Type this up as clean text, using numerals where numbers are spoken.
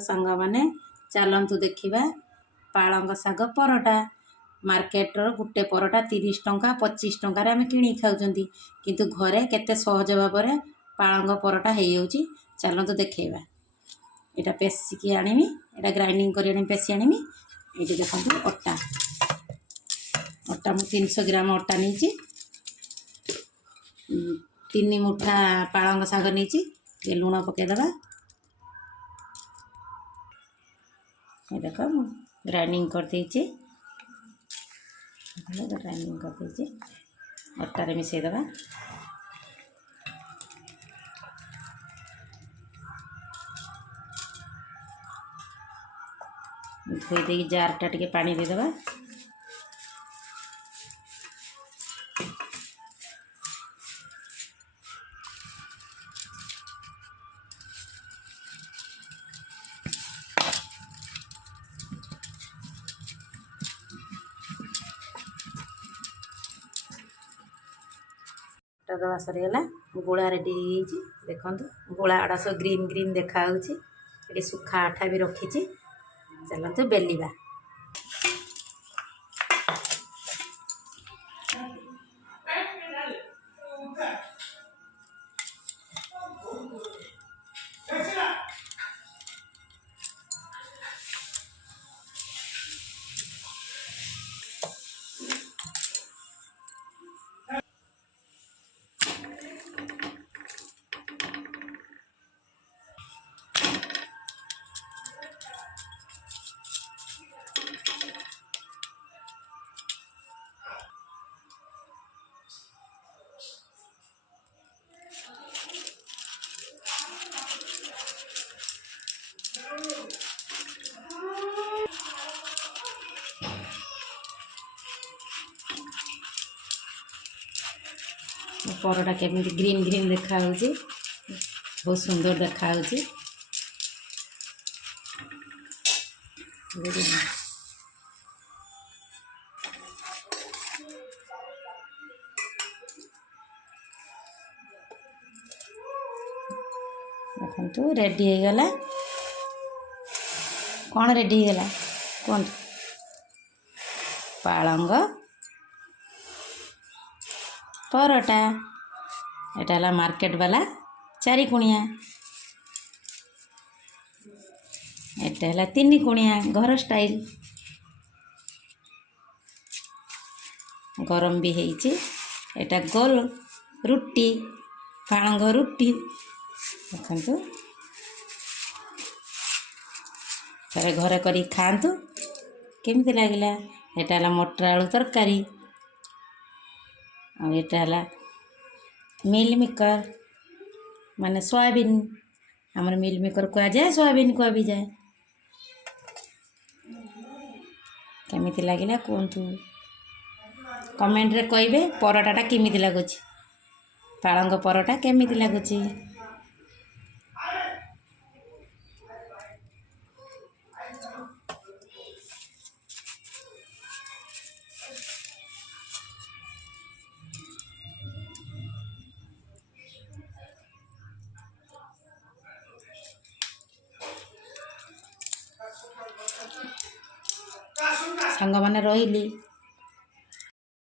सांग माने चलतु देखा पालंग शाग परटा मार्केटर गोटे परटा 30 टंका 25 टंकार आम कि खाऊँ किंतु घरे केते सहज भाव में पालंग परटा हो चलतु देखा यहाँ पेसिकी आनमी यहाँ ग्राइंडिंग कर पेसी आनमी ये देखो अटा अटा मु 300 ग्राम अटा नहीं 3 मुठा पालंग शाग नहीं लुण पकईदे ये देख ग्राइंडिंग कर ग्राइंडिंग कर अटारे मिसईदे धोईदे जार टा पानी देदेबा दला सरीगला गोला रेडी देखो गोला आड़ा सब ग्रीन ग्रीन देखा ये सुखा आठा भी रखी चलते बेलिबा परटा केमी ग्रीन ग्रीन देखा बहुत सुंदर देखा देखु रेडी हो गला कौन रेडी हो गला कहतु पालंग परटा यहाँ मार्केट वाला 4 कुणिया यहाँ 3 कुणिया घर स्टाइल गरम भी है एटा गोल रुटी पालंग रुटी देखु थे घरे कर खातु केमती लगिला यहाँ मटर आलू तरकारी आटा मिल मेकर माने सोयाबीन आमर मिल मेकर कह जाए सोयाबीन कह भी जाए केमिति लगिला कहतु कमेंट रे कहिबे परटाटा केमिति लागुची पालंग परटा केमिति लागुची सांग माने रहिली